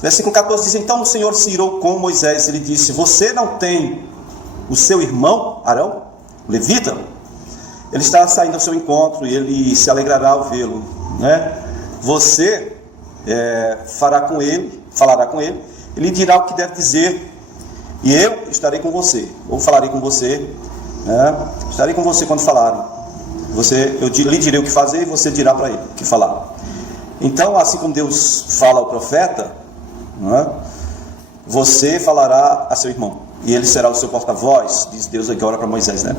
Versículo 14 diz: então o Senhor se irou com Moisés. Ele disse: você não tem o seu irmão Arão, levita? Ele está saindo ao seu encontro e ele se alegrará ao vê-lo, né? Você falará com ele, ele dirá o que deve dizer, e eu estarei com você, ou falarei com você, né? Estarei com você quando falarem. Eu lhe direi o que fazer e você dirá para ele o que falar. Então, assim como Deus fala ao profeta, né, você falará a seu irmão, e ele será o seu porta-voz, diz Deus agora para Moisés, né?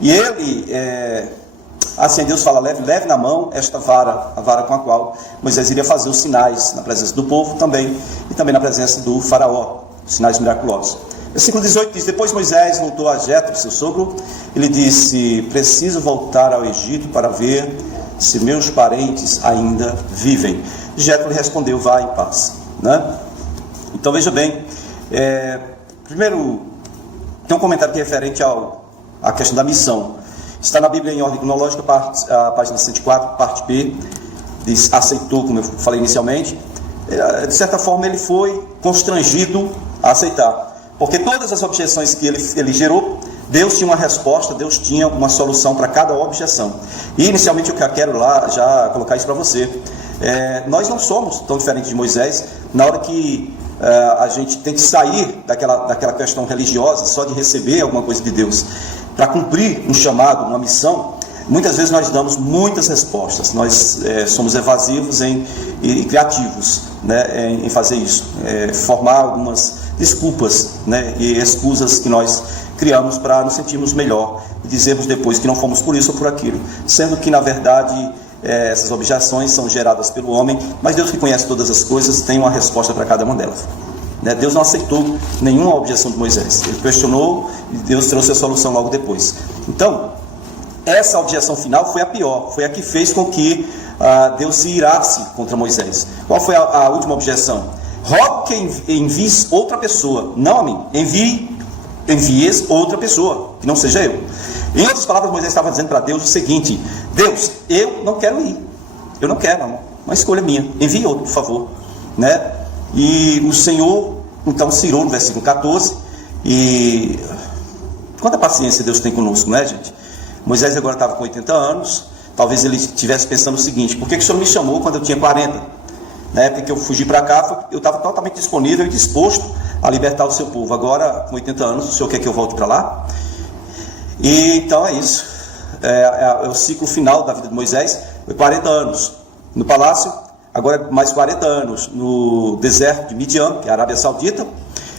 E ele, assim Deus fala: leve na mão esta vara, a vara com a qual Moisés iria fazer os sinais na presença do povo também, e também na presença do faraó, os sinais miraculosos. Versículo 18 diz: depois Moisés voltou a Jetro, seu sogro, ele disse: preciso voltar ao Egito para ver se meus parentes ainda vivem. Jetro lhe respondeu: vá em paz, né? Então veja bem, primeiro tem um comentário que é referente à questão da missão. Está na Bíblia em ordem cronológica, a página 104, parte B, diz: aceitou, como eu falei inicialmente. De certa forma ele foi constrangido a aceitar, porque todas as objeções que ele gerou, Deus tinha uma resposta, Deus tinha uma solução para cada objeção. E inicialmente eu quero lá já colocar isso para você. Nós não somos tão diferentes de Moisés. Na hora que a gente tem que sair daquela questão religiosa, só de receber alguma coisa de Deus, para cumprir um chamado, uma missão, muitas vezes nós damos muitas respostas. Nós somos evasivos e criativos, né, em fazer isso, formar algumas desculpas, né, e escusas que nós criamos para nos sentirmos melhor e dizermos depois que não fomos por isso ou por aquilo, sendo que na verdade essas objeções são geradas pelo homem, mas Deus, que conhece todas as coisas, tem uma resposta para cada uma delas, né? Deus não aceitou nenhuma objeção de Moisés, ele questionou e Deus trouxe a solução logo depois. Então essa objeção final foi a pior, foi a que fez com que Deus se irasse contra Moisés. Qual foi a última objeção? Rogo que envies outra pessoa, não a mim, envies outra pessoa, que não seja eu. Em outras palavras, Moisés estava dizendo para Deus o seguinte: Deus, eu não quero ir, eu não quero, não. Uma escolha minha, envie outro, por favor, né? E o Senhor então se irou no versículo 14. E quanta paciência Deus tem conosco, né, gente? Moisés agora estava com 80 anos. Talvez ele estivesse pensando o seguinte: por que o Senhor me chamou quando eu tinha 40? Na época que eu fugi para cá, eu estava totalmente disponível e disposto a libertar o seu povo. Agora, com 80 anos, o Senhor quer que eu volte para lá? E então é isso. É o ciclo final da vida de Moisés. Foi 40 anos no palácio, agora mais 40 anos no deserto de Midian, que é a Arábia Saudita,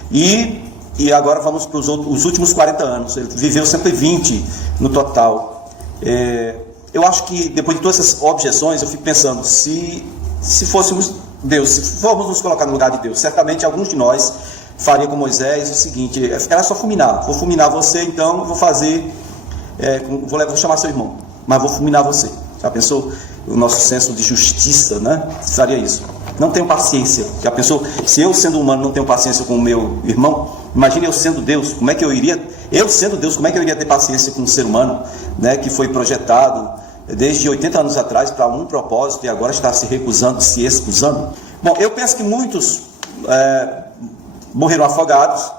e agora vamos para os últimos 40 anos. Ele viveu 120 no total. Eu acho que depois de todas essas objeções, eu fico pensando, se fôssemos Deus, se formos nos colocar no lugar de Deus, certamente alguns de nós faria com Moisés o seguinte: era só fulminar, vou fulminar você, então vou fazer, vou chamar seu irmão, mas vou fulminar você. Já pensou? O nosso senso de justiça, né? Faria isso. Não tenho paciência. Já pensou? Se eu, sendo humano, não tenho paciência com o meu irmão, imagine eu sendo Deus, como é que eu iria? Eu sendo Deus, como é que eu iria ter paciência com um ser humano, né, que foi projetado desde 80 anos atrás para um propósito e agora está se recusando, se excusando? Bom, eu penso que muitos morreram afogados.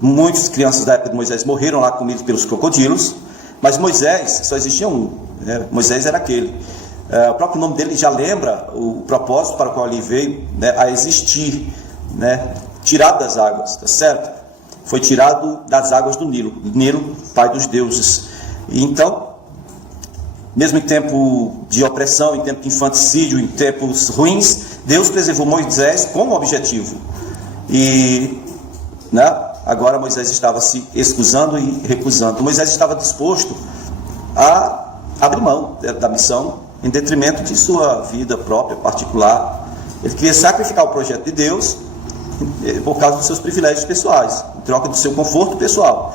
Muitas crianças da época de Moisés morreram lá comidos pelos crocodilos. Mas Moisés, só existia um, né? Moisés era aquele. O próprio nome dele já lembra o propósito para o qual ele veio, né, a existir, né? Tirado das águas, tá certo? Foi tirado das águas do Nilo, pai dos deuses. E então, mesmo em tempo de opressão, em tempo de infanticídio, em tempos ruins, Deus preservou Moisés com um objetivo. E, né, agora Moisés estava se excusando e recusando. Moisés estava disposto a abrir mão da missão em detrimento de sua vida própria, particular. Ele queria sacrificar o projeto de Deus por causa dos seus privilégios pessoais, em troca do seu conforto pessoal.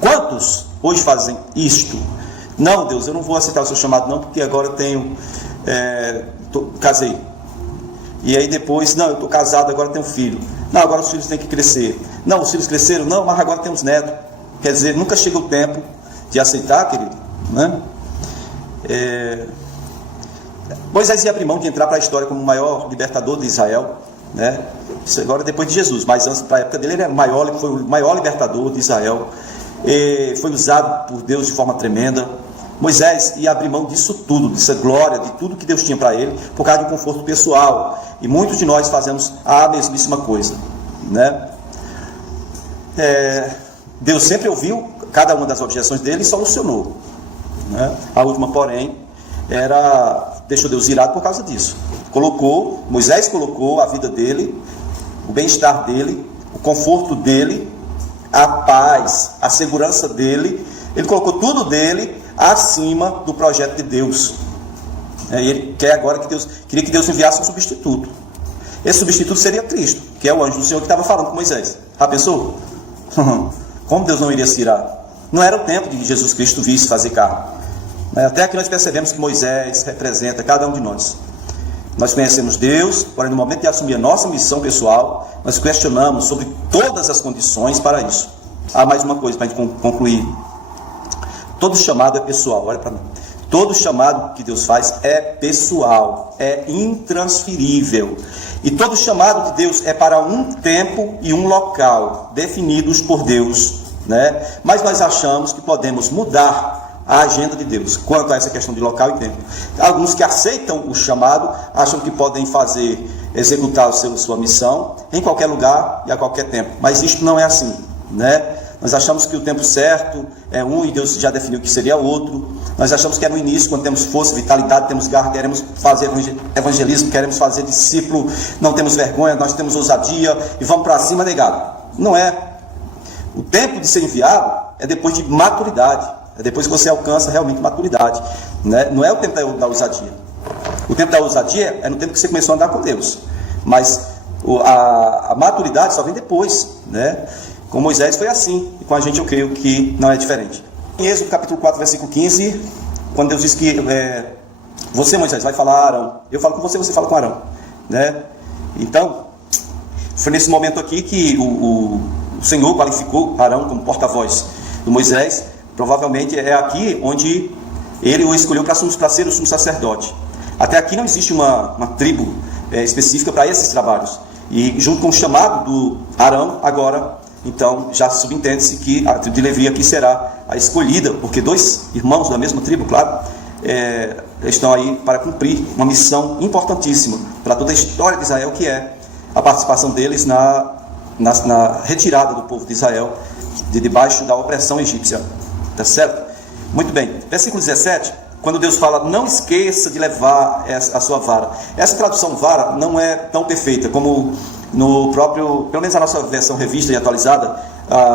Quantos hoje fazem isto? Não, Deus, eu não vou aceitar o seu chamado não, porque agora eu casei. E aí depois, não, eu estou casado, agora tenho filho. Não, agora os filhos têm que crescer. Não, os filhos cresceram? Não, mas agora temos netos. Quer dizer, nunca chega o tempo de aceitar, querido, né? Moisés ia abrir mão de entrar para a história como o maior libertador de Israel, né? Isso agora é depois de Jesus, mas antes, para a época dele, ele foi o maior libertador de Israel, foi usado por Deus de forma tremenda. Moisés ia abrir mão disso tudo, dessa glória, de tudo que Deus tinha para ele, por causa de um conforto pessoal, e muitos de nós fazemos a mesmíssima coisa, né? Deus sempre ouviu cada uma das objeções dele e solucionou, né? A última, porém, deixou Deus irado por causa disso. Moisés colocou a vida dele, o bem-estar dele, o conforto dele, a paz, a segurança dele, ele colocou tudo dele acima do projeto de Deus. E ele queria que Deus enviasse um substituto. Esse substituto seria Cristo, que é o anjo do Senhor que estava falando com Moisés. Já pensou? Como Deus não iria se irar? Não era o tempo de que Jesus Cristo visse fazer carne. Até aqui nós percebemos que Moisés representa cada um de nós. Nós conhecemos Deus, porém no momento de assumir a nossa missão pessoal, nós questionamos sobre todas as condições para isso. Mais uma coisa para a gente concluir. Todo chamado é pessoal, olha para mim. Todo chamado que Deus faz é pessoal, é intransferível. E todo chamado de Deus é para um tempo e um local, definidos por Deus, né? Mas nós achamos que podemos mudar a agenda de Deus quanto a essa questão de local e tempo. Alguns que aceitam o chamado acham que podem executar sua missão em qualquer lugar e a qualquer tempo, mas isto não é assim, né? Nós achamos que o tempo certo é um e Deus já definiu que seria outro. Nós achamos que é no início, quando temos força, vitalidade, temos garra, queremos fazer evangelismo, queremos fazer discípulo, não temos vergonha, nós temos ousadia e vamos para cima negado. Não é. O tempo de ser enviado é depois de maturidade. É depois que você alcança realmente maturidade, né? Não é o tempo da ousadia. O tempo da ousadia é no tempo que você começou a andar com Deus. Mas a maturidade só vem depois, né? Com Moisés foi assim, e com a gente eu creio que não é diferente. Em Êxodo capítulo 4, versículo 15, quando Deus diz que você, Moisés, vai falar a Arão. Eu falo com você, você fala com Arão, né? Então, foi nesse momento aqui que o Senhor qualificou Arão como porta-voz do Moisés. Provavelmente é aqui onde ele o escolheu para ser o sumo sacerdote. Até aqui não existe uma tribo específica para esses trabalhos. E junto com o chamado do Arão, agora, então, já subentende-se que a tribo de Levi aqui será a escolhida, porque dois irmãos da mesma tribo, claro, estão aí para cumprir uma missão importantíssima para toda a história de Israel, que é a participação deles na retirada do povo de Israel de debaixo da opressão egípcia. Tá certo? Muito bem. Versículo 17, quando Deus fala, não esqueça de levar a sua vara. Essa tradução vara não é tão perfeita como no próprio, pelo menos a nossa versão revista e atualizada,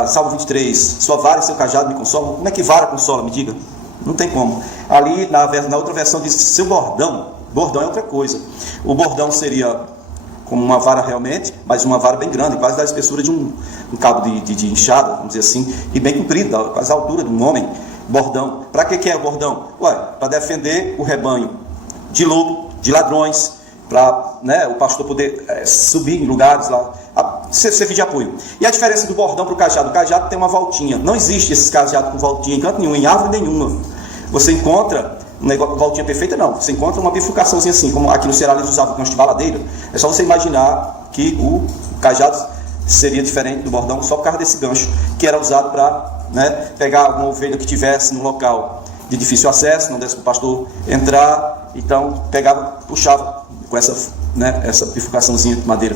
Salmo 23, sua vara e seu cajado me consolam. Como é que vara consola? Me diga. Não tem como. Ali na outra versão diz seu bordão. Bordão é outra coisa. O bordão seria como uma vara realmente, mas uma vara bem grande, quase da espessura de um cabo de enxada, vamos dizer assim, e bem comprido, quase a altura de um homem. Bordão. Para que é o bordão? Para defender o rebanho de lobo, de ladrões, para, né, o pastor poder subir em lugares lá, servir de apoio. E a diferença do bordão para o cajado? O cajado tem uma voltinha. Não existe esses cajados com voltinha em canto nenhum, em árvore nenhuma. Você encontra um negócio com voltinha perfeita, não. Você encontra uma bifurcaçãozinha assim, como aqui no Ceará eles usavam com de baladeira. É só você imaginar que o cajado seria diferente do bordão só por causa desse gancho, que era usado para, né, pegar alguma ovelha que estivesse no local de difícil acesso, não desse para o pastor entrar, então pegava, puxava com essa, né, essa bifurcaçãozinha de madeira.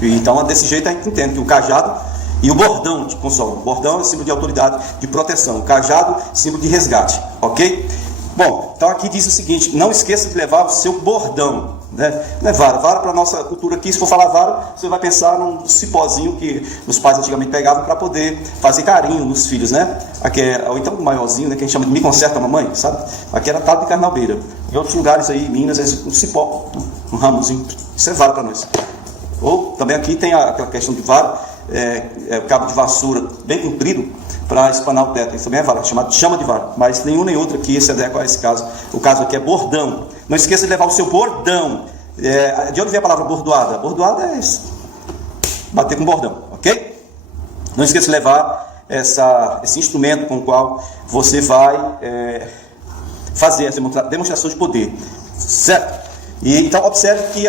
E então desse jeito a gente entende que o cajado e o bordão de consolo. O bordão é símbolo de autoridade, de proteção. O cajado, símbolo de resgate. Ok? Bom, então aqui diz o seguinte, não esqueça de levar o seu bordão, né? Não é vara. Vara para a nossa cultura aqui, se for falar vara, você vai pensar num cipózinho que os pais antigamente pegavam para poder fazer carinho nos filhos, né? Aqui ou então o maiorzinho, né, que a gente chama de me conserta mamãe, sabe? Aqui era tábua de carnalbeira. Em outros lugares aí, em Minas, um cipó, um ramozinho. Isso é vara para nós. Ou também aqui tem aquela questão de vara, o cabo de vassoura bem comprido para espanar o teto. Isso também é vara, chama de vara. Mas nenhum nem outro aqui se adequa a esse caso. O caso aqui é bordão. Não esqueça de levar o seu bordão. De onde vem a palavra bordoada? Bordoada é isso. Bater com bordão, ok? Não esqueça de levar esse instrumento com o qual você vai fazer essa demonstração de poder. Certo? E então observe que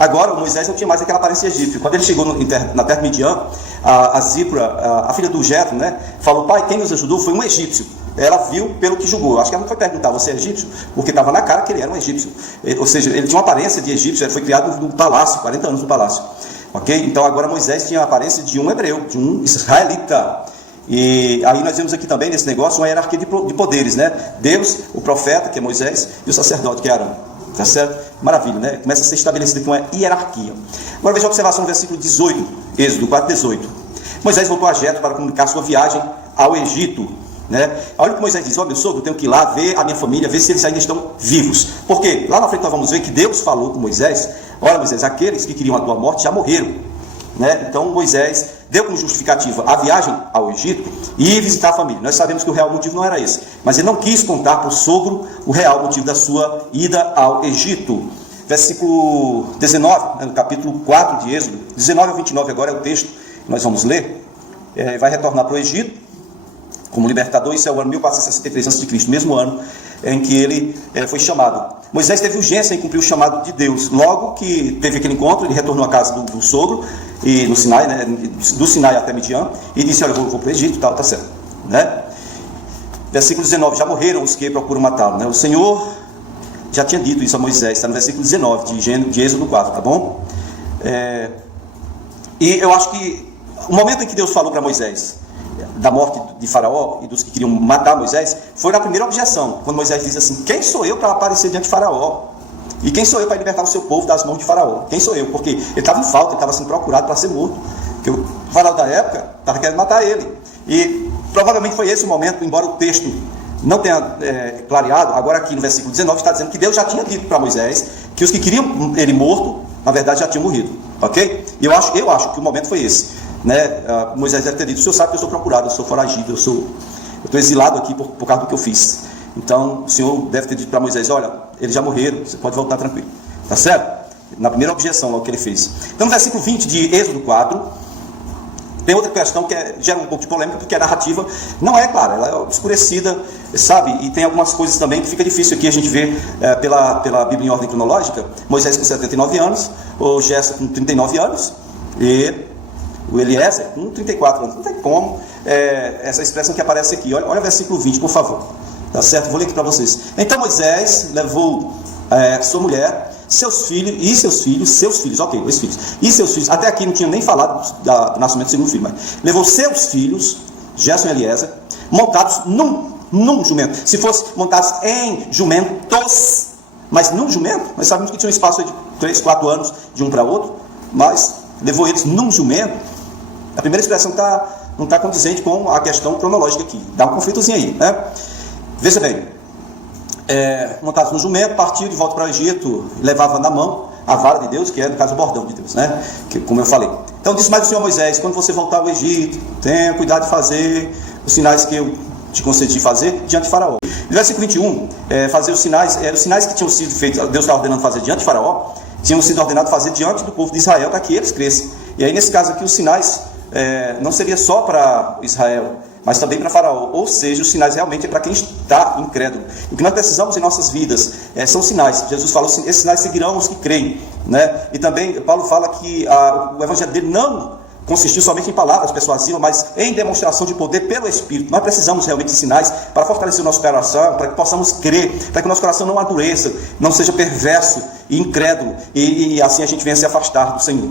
Agora, Moisés não tinha mais aquela aparência egípcia. Quando ele chegou na terra de Midian, a Zípora, a filha do Jetro, né, falou: pai, quem nos ajudou foi um egípcio. Ela viu pelo que julgou. Acho que ela não foi perguntar: você é egípcio? Porque estava na cara que ele era um egípcio. Ou seja, ele tinha uma aparência de egípcio. Ele foi criado no palácio, 40 anos no palácio. Ok? Então agora Moisés tinha a aparência de um hebreu, de um israelita. E aí nós vemos aqui também nesse negócio uma hierarquia de poderes, né? Deus, o profeta, que é Moisés, e o sacerdote, que é Arão. Tá certo? Maravilha, né? Começa a ser estabelecida aqui uma hierarquia. Agora veja a observação no versículo 18, Êxodo 4:18. Moisés voltou a Jetro para comunicar sua viagem ao Egito, né? Olha o que Moisés diz: ó, meu sogro, eu tenho que ir lá ver a minha família, ver se eles ainda estão vivos. Porque lá na frente nós vamos ver que Deus falou com Moisés: olha, Moisés, aqueles que queriam a tua morte já morreram, né? Então Moisés deu como justificativa a viagem ao Egito e visitar a família. Nós sabemos que o real motivo não era esse, mas ele não quis contar para o sogro o real motivo da sua ida ao Egito. Versículo 19, no capítulo 4 de Êxodo, 19 a 29 agora é o texto que nós vamos ler. Vai retornar para o Egito como libertador. Isso é o ano 1463 a.C., mesmo ano em que ele foi chamado. Moisés teve urgência em cumprir o chamado de Deus. Logo que teve aquele encontro, ele retornou à casa do sogro, e no Sinai, né, do Sinai até Midian, e disse: olha, eu vou para o Egito, tá certo, né? Versículo 19, já morreram os que procuram matá-lo, né? O Senhor já tinha dito isso a Moisés, está no versículo 19 de Êxodo 4, tá bom? E eu acho que o momento em que Deus falou para Moisés da morte de Faraó e dos que queriam matar Moisés, foi na primeira objeção, quando Moisés diz assim: quem sou eu para aparecer diante de Faraó? E quem sou eu para libertar o seu povo das mãos de Faraó? Quem sou eu? Porque ele estava em falta, ele estava sendo procurado para ser morto, porque o Faraó da época estava querendo matar ele. E provavelmente foi esse o momento, embora o texto não tenha clareado, agora aqui no versículo 19 está dizendo que Deus já tinha dito para Moisés que os que queriam ele morto, na verdade já tinham morrido, ok? E eu acho que o momento foi esse, né? Moisés deve ter dito: o senhor sabe que eu sou procurado, eu sou foragido, eu estou exilado aqui por causa do que eu fiz. Então o senhor deve ter dito para Moisés: olha, eles já morreram, você pode voltar tranquilo, tá certo? Na primeira objeção, logo que ele fez. Então no versículo 20 de Êxodo 4, tem outra questão que gera um pouco de polêmica, porque a narrativa não é clara, ela é obscurecida, sabe? E tem algumas coisas também que fica difícil aqui a gente ver pela Bíblia em ordem cronológica. Moisés com 79 anos, o Gerson com 39 anos, e o Eliezer com 34 anos. Não tem como essa expressão que aparece aqui. Olha o versículo 20, por favor. Tá certo? Vou ler aqui para vocês. Então Moisés levou sua mulher, seus filhos, ok, os filhos, e seus filhos, até aqui não tinha nem falado do nascimento do segundo filho, mas levou seus filhos, Gerson e Eliezer, montados num jumento. Se fosse montados em jumentos, mas num jumento, nós sabemos que tinha um espaço de 3, 4 anos de um para outro, mas levou eles num jumento. A primeira expressão não está condizente com a questão cronológica aqui, dá um conflitozinho aí, né? Veja bem, montados no jumento, partiu de volta para o Egito, levava na mão a vara de Deus, que é, no caso, o bordão de Deus, né? Como eu falei. Então disse mais o Senhor a Moisés: quando você voltar ao Egito, tenha cuidado de fazer os sinais que eu te concedi fazer diante de Faraó. No versículo 21, fazer os sinais que tinham sido feitos, Deus estava ordenando fazer diante de Faraó, tinham sido ordenados fazer diante do povo de Israel, para que eles crescem. E aí, nesse caso aqui, os sinais não seria só para Israel, mas também para Faraó, ou seja, os sinais realmente é para quem está incrédulo. O que nós precisamos em nossas vidas são sinais. Jesus falou: esses sinais seguirão os que creem, né? E também Paulo fala que o evangelho dele não consistiu somente em palavras persuasivas, mas em demonstração de poder pelo Espírito. Nós precisamos realmente de sinais para fortalecer o nosso coração, para que possamos crer, para que o nosso coração não adoeça, não seja perverso e incrédulo, e assim a gente venha se afastar do Senhor.